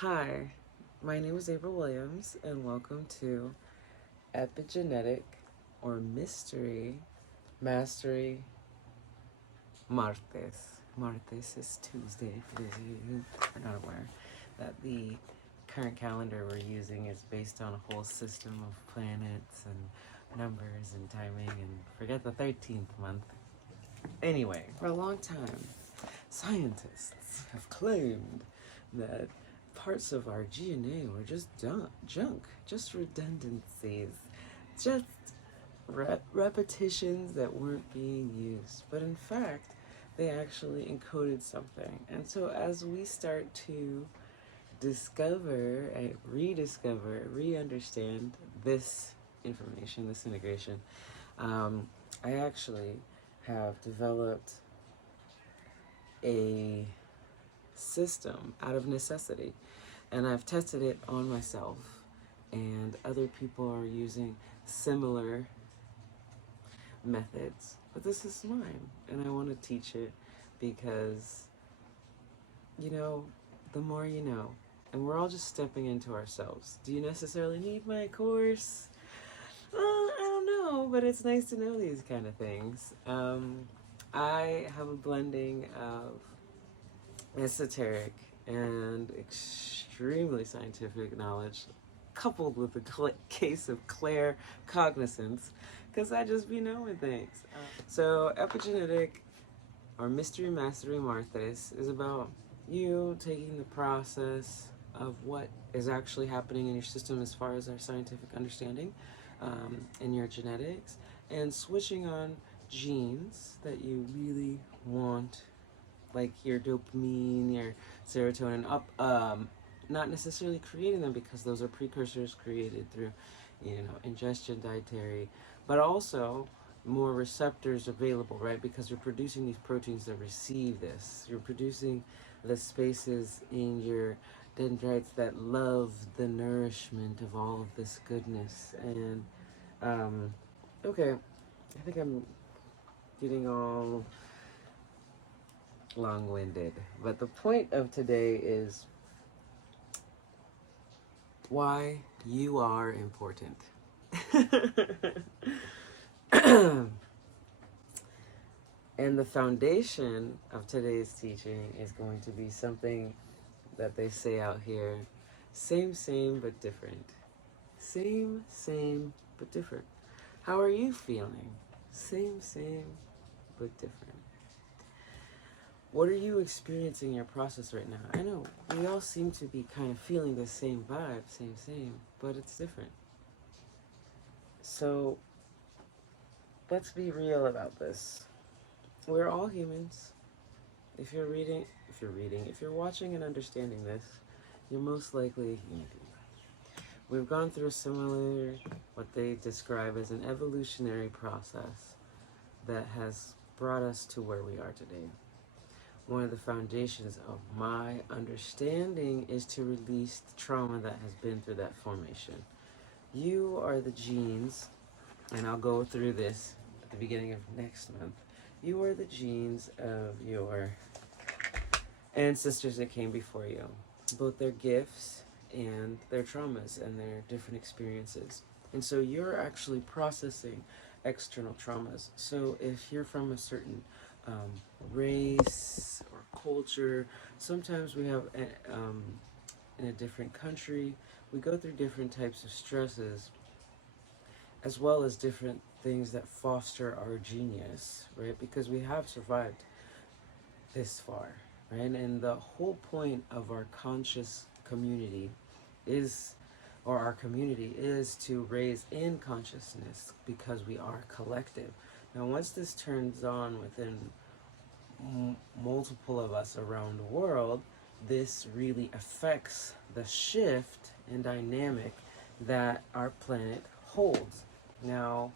Hi, my name is April Williams, and welcome to Epigenetic or Mystery Mastery Martes. Martes is Tuesday, for those of you who are not aware that the current calendar we're using is based on a whole system of planets and numbers and timing, and forget the 13th month. Anyway, for a long time, scientists have claimed that parts of our DNA were just junk, just redundancies, just repetitions that weren't being used. But in fact, they actually encoded something. And so as we start to discover, rediscover, re-understand this information, this integration, I actually have developed a system out of necessity, and I've tested it on myself, and other people are using similar methods, but this is mine, and I want to teach it because, you know, the more you know, and we're all just stepping into ourselves. Do you necessarily need my course? I don't know, but it's nice to know these kind of things. I have a blending of esoteric and extremely scientific knowledge, coupled with a case of clair cognizance, because I just be knowing things. So, epigenetic or mystery mastery Martes is about you taking the process of what is actually happening in your system as far as our scientific understanding in your genetics, and switching on genes that you really want, like your dopamine, your serotonin, up, not necessarily creating them because those are precursors created through, ingestion, dietary, but also more receptors available, right? Because you're producing these proteins that receive this. You're producing the spaces in your dendrites that love the nourishment of all of this goodness. And, okay, I think I'm getting all long-winded, but the point of today is why you are important. And the foundation of today's teaching is going to be something that they say out here: same, but different. Same, but different. How are you feeling? Same, but different. What are you experiencing in your process right now? I know we all seem to be kind of feeling the same vibe, same, but it's different. So let's be real about this. We're all humans. If you're watching and understanding this, you're most likely a human being. We've gone through a similar, what they describe as an evolutionary process that has brought us to where we are today. One of the foundations of my understanding is to release the trauma that has been through that formation. You are the genes, and I'll go through this at the beginning of next month. You are the genes of your ancestors that came before you, both their gifts and their traumas and their different experiences. And so you're actually processing external traumas. So if you're from a certain race or culture, sometimes we have in a different country, we go through different types of stresses, as well as different things that foster our genius, right? Because we have survived this far, right? And the whole point of our conscious community is, or our community is, to raise in consciousness because we are collective. Now, once this turns on within multiple of us around the world, this really affects the shift in dynamic that our planet holds. Now,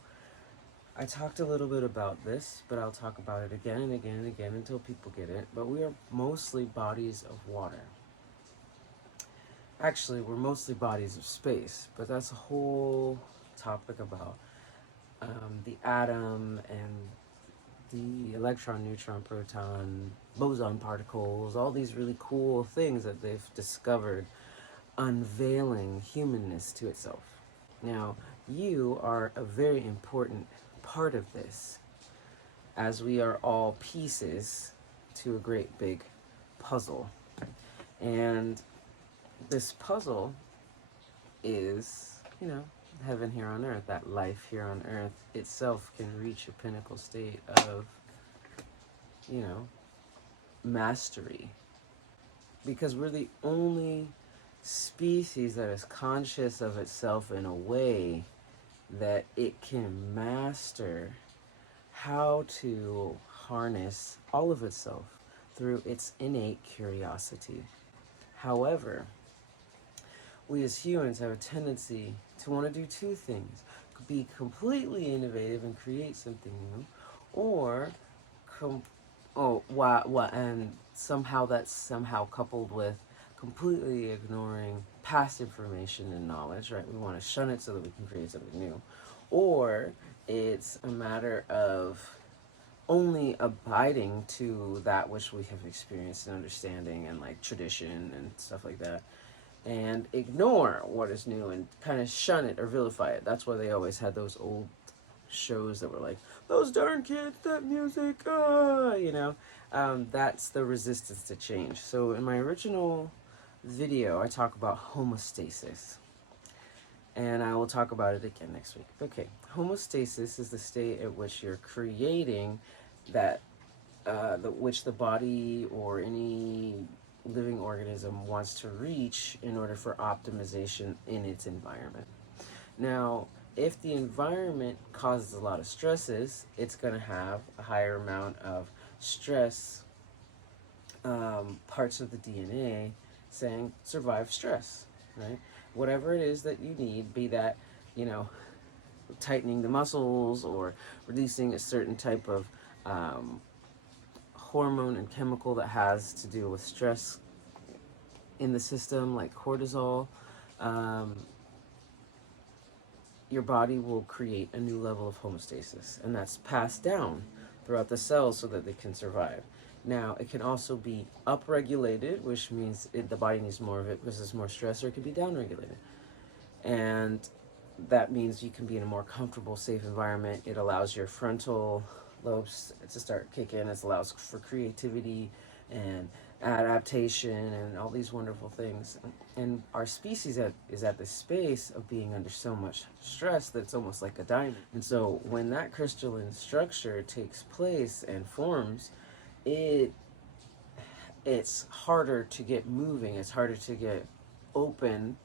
I talked a little bit about this, but I'll talk about it again and again and again until people get it. But we are mostly bodies of water. Actually, we're mostly bodies of space, but that's a whole topic about the atom and the electron, neutron, proton, boson particles, all these really cool things that they've discovered unveiling humanness to itself. Now, you are a very important part of this, as we are all pieces to a great big puzzle. And this puzzle is, heaven here on earth. That life here on earth itself can reach a pinnacle state of, mastery. Because we're the only species that is conscious of itself in a way that it can master how to harness all of itself through its innate curiosity. However, we as humans have a tendency to want to do two things: be completely innovative and create something new, or and somehow that's somehow coupled with completely ignoring past information and knowledge, right? We want to shun it so that we can create something new. Or it's a matter of only abiding to that which we have experienced and understanding and like tradition and stuff like that, and ignore what is new and kind of shun it or vilify it. That's why they always had those old shows that were like, those darn kids, that music, that's the resistance to change. So in my original video, I talk about homeostasis, and I will talk about it again next week. Okay, homeostasis is the state at which you're creating that, which the body or any living organism wants to reach in order for optimization in its environment. Now, if the environment causes a lot of stresses, it's going to have a higher amount of stress parts of the DNA saying survive stress, right? Whatever it is that you need, be that, tightening the muscles or releasing a certain type of hormone and chemical that has to do with stress in the system, like cortisol, your body will create a new level of homeostasis, and that's passed down throughout the cells so that they can survive. Now, it can also be upregulated, which means the body needs more of it because there's more stress, or it can be downregulated. And that means you can be in a more comfortable, safe environment. It allows your frontal lobes to start kicking. It allows for creativity and adaptation and all these wonderful things. And our species is at this space of being under so much stress that it's almost like a diamond. And so when that crystalline structure takes place and forms, it's harder to get moving. It's harder to get open.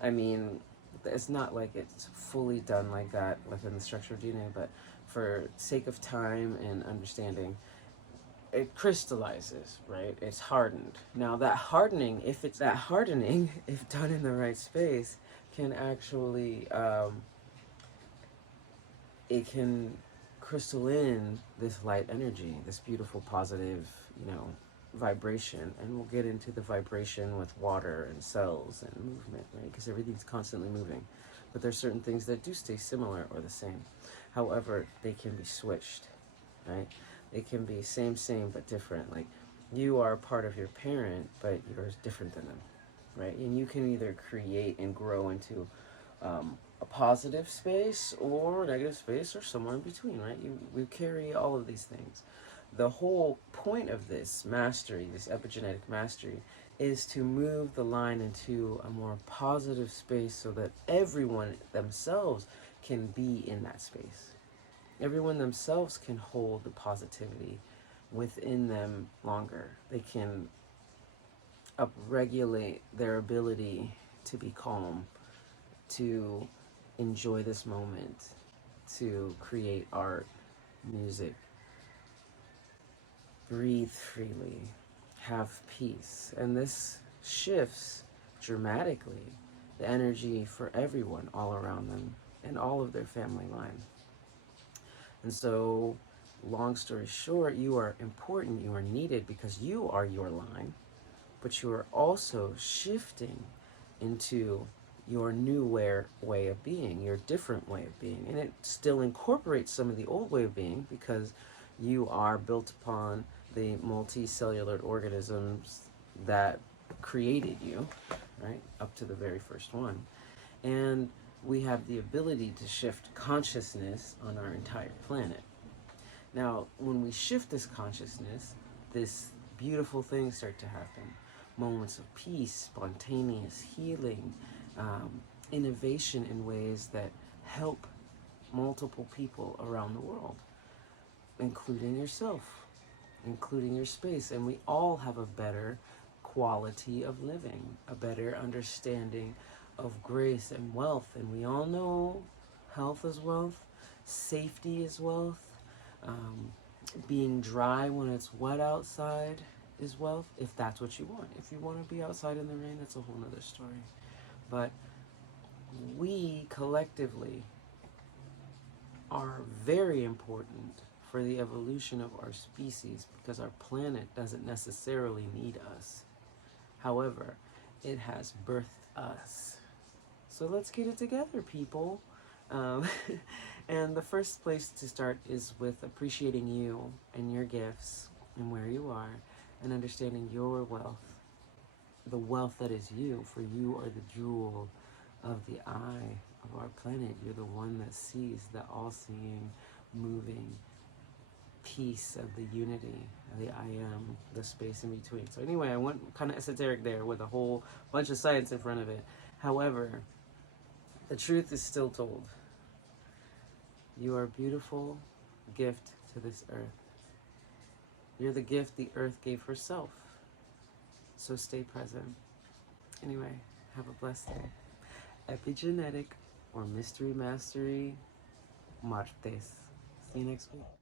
I mean, it's not like it's fully done like that within the structure of DNA, but for sake of time and understanding, it crystallizes, right? It's hardened. Now that hardening, if done in the right space, can actually, it can crystal in this light energy, this beautiful positive, vibration. And we'll get into the vibration with water and cells and movement, right? Because everything's constantly moving. But there's certain things that do stay similar or the same. However, they can be switched, right? They can be same, but different. Like, you are a part of your parent, but you're different than them, right? And you can either create and grow into a positive space or negative space or somewhere in between, right? We carry all of these things. The whole point of this mastery, this epigenetic mastery, is to move the line into a more positive space so that everyone themselves can be in that space. Everyone themselves can hold the positivity within them longer. They can upregulate their ability to be calm, to enjoy this moment, to create art, music, breathe freely, have peace. And this shifts dramatically the energy for everyone all around them and all of their family line. And so, long story short, you are important, you are needed because you are your line, but you are also shifting into your new way of being, your different way of being. And it still incorporates some of the old way of being because you are built upon the multicellular organisms that created you, right, up to the very first one. And we have the ability to shift consciousness on our entire planet. Now, when we shift this consciousness, this beautiful things start to happen. Moments of peace, spontaneous healing, innovation in ways that help multiple people around the world, including yourself, including your space. And we all have a better quality of living, a better understanding of grace and wealth. And we all know health is wealth, safety is wealth, being dry when it's wet outside is wealth, if that's what you want. If you want to be outside in the rain, that's a whole nother story. But we collectively are very important for the evolution of our species, because our planet doesn't necessarily need us. However, it has birthed us. So let's get it together, people. And the first place to start is with appreciating you and your gifts and where you are, and understanding your wealth, the wealth that is you. For you are the jewel of the eye of our planet. You're the one that sees, the all-seeing, moving piece of the unity, the I am, the space in between. So anyway, I went kind of esoteric there with a whole bunch of science in front of it. However, the truth is still told. You are a beautiful gift to this earth. You're the gift the earth gave herself. So stay present. Anyway, have a blessed day. Epigenetic or Mystery Mastery Martes. See you next week.